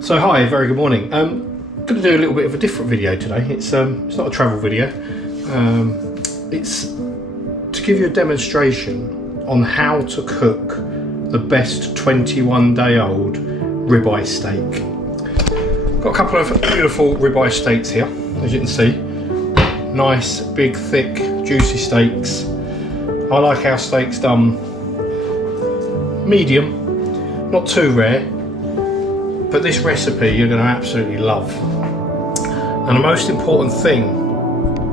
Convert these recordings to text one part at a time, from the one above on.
So hi, very good morning. I'm going to do a little bit of a different video today. It's not a travel video. It's to give you a demonstration on how to cook the best 21-day-old ribeye steak. Got a couple of beautiful ribeye steaks here, as you can see. Nice, big, thick, juicy steaks. I like our steaks done medium, not too rare. But this recipe you're going to absolutely love. And the most important thing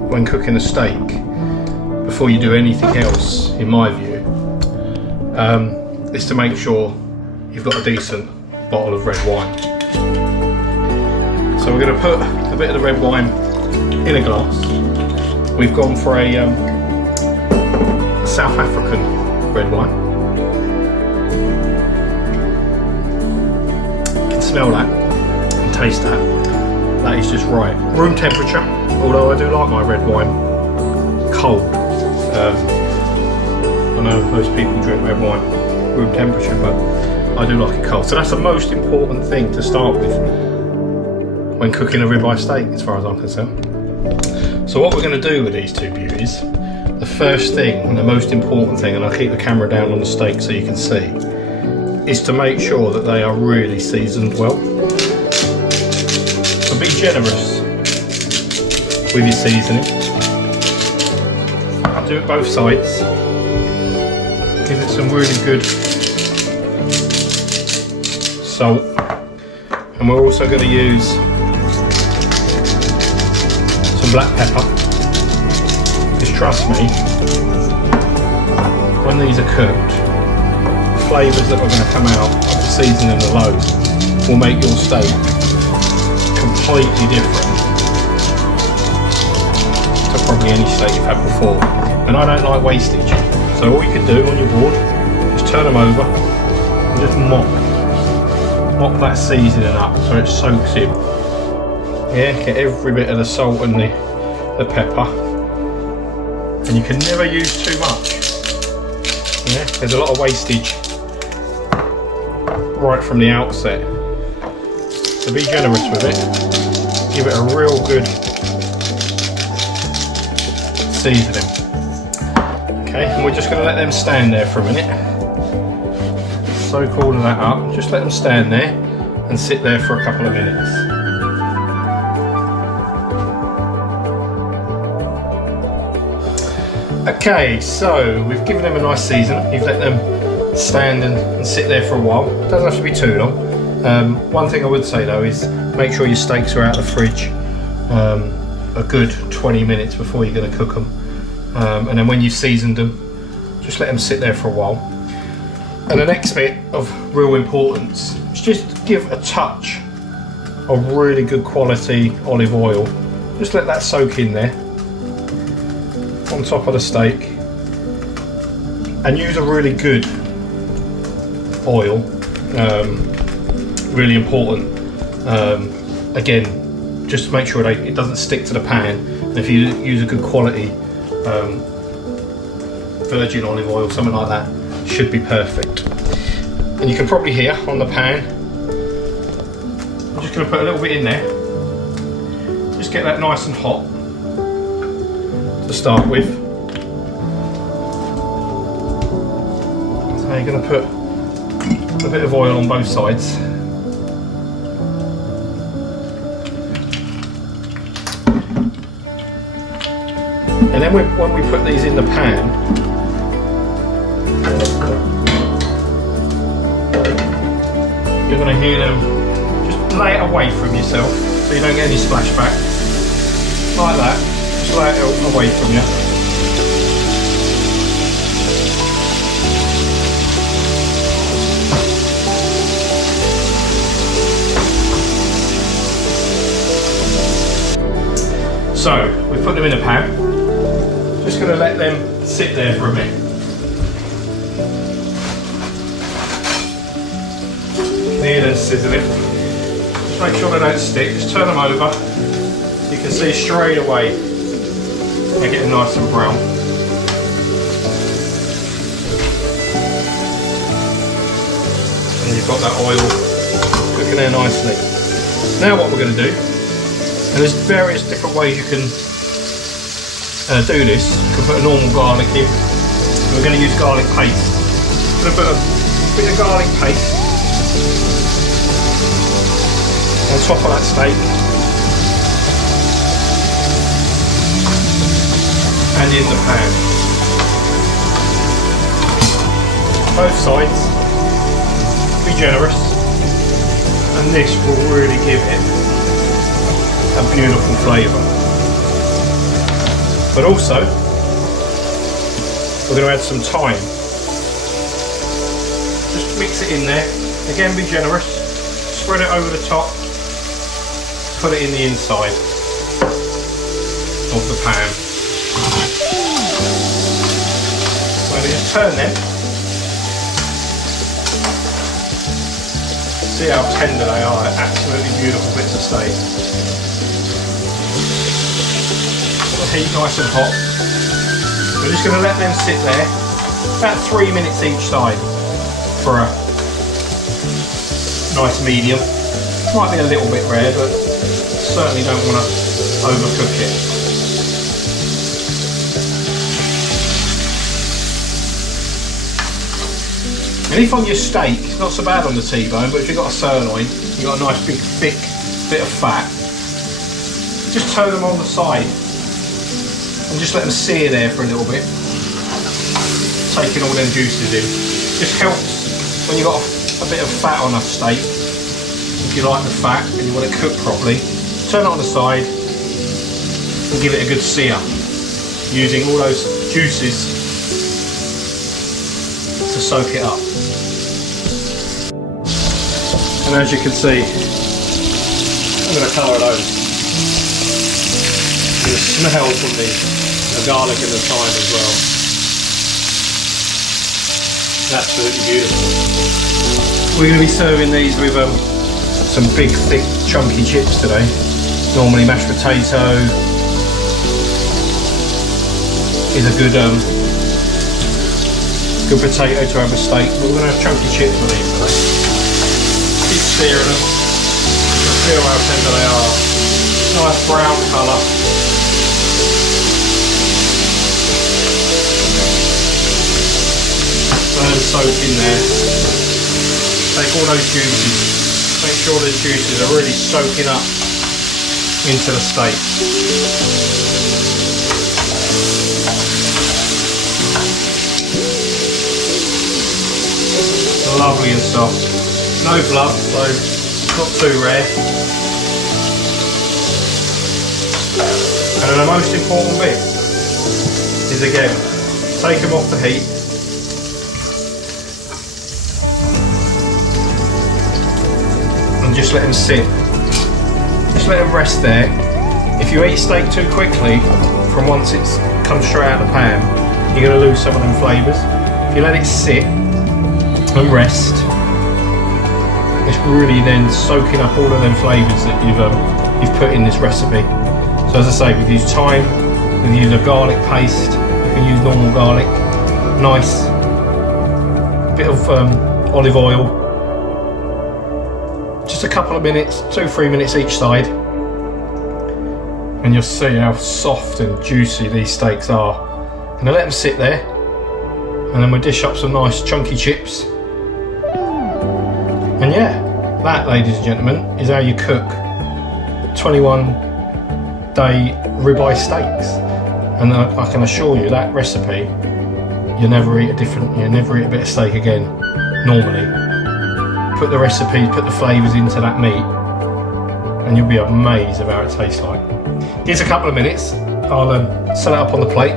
when cooking a steak, before you do anything else, in my view, is to make sure you've got a decent bottle of red wine. So we're going to put a bit of the red wine in a glass. We've gone for a South African red wine. Smell that and taste that. That is just right. Room temperature, although I do like my red wine cold. I know most people drink red wine room temperature, but I do like it cold. So that's the most important thing to start with when cooking a ribeye steak, as far as I'm concerned. So what we're going to do with these two beauties, the first thing and the most important thing, and I'll keep the camera down on the steak so you can see, is to make sure that they are really seasoned well. So be generous with your seasoning. Do it both sides. Give it some really good salt. And we're also going to use some black pepper. Because trust me, when these are cooked, flavours that are going to come out of the seasoning alone will make your steak completely different to probably any steak you've had before. And I don't like wastage, so all you can do on your board is turn them over and just mop that seasoning up so it soaks in. Yeah, get every bit of the salt and the pepper, and you can never use too much. Yeah, there's a lot of wastage right from the outset, so be generous with it. Give it a real good seasoning. Okay, and we're just going to let them stand there for a minute. Soak all of that up. Just let them stand there and sit there for a couple of minutes. Okay, so we've given them a nice season. You've let them stand and sit there for a while. It doesn't have to be too long. One thing I would say though is make sure your steaks are out of the fridge a good 20 minutes before you're going to cook them, and then when you've seasoned them, just let them sit there for a while. And the next bit of real importance is just give a touch of really good quality olive oil. Just let that soak in there on top of the steak, and use a really good oil. Really important. Again, just to make sure it doesn't stick to the pan, and if you use a good quality virgin olive oil, something like that, should be perfect. And you can probably hear on the pan, I'm just going to put a little bit in there, just get that nice and hot to start with. So you're going to put a bit of oil on both sides. And then when we put these in the pan, you're going to hear them, just lay it away from yourself so you don't get any splashback. Like that, just lay it away from you. So, we put them in a pan. Just going to let them sit there for a minute. Near them sizzling. Just make sure they don't stick. Just turn them over. You can see straight away they're getting nice and brown. And you've got that oil cooking there nicely. Now what we're going to do, and there's various different ways you can do this. You can put a normal garlic in. We're going to use garlic paste. I'm going to put a bit of garlic paste on top of that steak. And in the pan. Both sides. Be generous. And this will really give it a beautiful flavour. But also, we're going to add some thyme. Just mix it in there. Again, be generous. Spread it over the top. Put it in the inside of the pan. So we just turn them. See how tender they are. They're absolutely beautiful bits of steak. Heat nice and hot. We're just going to let them sit there about 3 minutes each side for a nice medium. Might be a little bit rare, but certainly don't want to overcook it. And if on your steak, it's not so bad on the T-bone, but if you've got a sirloin, you've got a nice big thick bit of fat, just turn them on the side. And just let them sear there for a little bit, taking all them juices in. Just helps when you've got a bit of fat on a steak. If you like the fat and you want it cooked properly, turn it on the side and give it a good sear, using all those juices to soak it up. And as you can see, I'm going to colour those. The smell from the garlic and the thyme as well. Absolutely beautiful. We're going to be serving these with some big, thick, chunky chips today. Normally mashed potato is a good good potato to have a steak. But we're going to have chunky chips with these today. Keep searing them. You can feel how tender they are. Nice brown colour. Let them soak in there. Take all those juices. Make sure the juices are really soaking up into the steak. Lovely and soft. No blood, so not too rare. And the most important bit is, again, take them off the heat. And just let them sit. Just let them rest there. If you eat steak too quickly, from once it's come straight out of the pan, you're going to lose some of them flavours. If you let it sit and rest, it's really then soaking up all of them flavours that you've put in this recipe. So as I say, we've used thyme, we've used a garlic paste, you can use normal garlic, nice bit of olive oil, just a couple of minutes, 2-3 minutes each side, and you'll see how soft and juicy these steaks are. And I let them sit there, and then we dish up some nice chunky chips. And yeah, that, ladies and gentlemen, is how you cook 21-day ribeye steaks. And I can assure you that recipe, you'll never eat a bit of steak again. Normally, put the recipe, put the flavours into that meat, and you'll be amazed of how it tastes like. Here's a couple of minutes. I'll set it up on the plate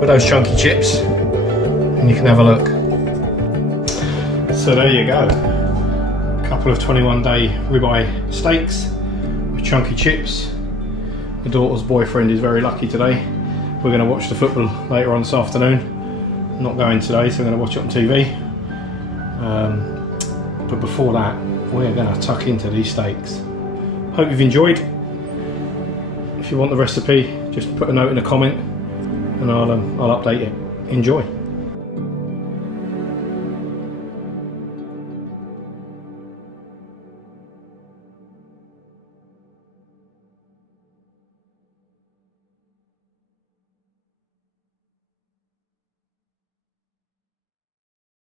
with those chunky chips, and you can have a look. So there you go. Couple of 21-day ribeye steaks with chunky chips. My daughter's boyfriend is very lucky today. We're going to watch the football later on this afternoon. I'm not going today, so we're going to watch it on TV. But before that, we're going to tuck into these steaks. Hope you've enjoyed. If you want the recipe, just put a note in a comment and I'll update it. Enjoy.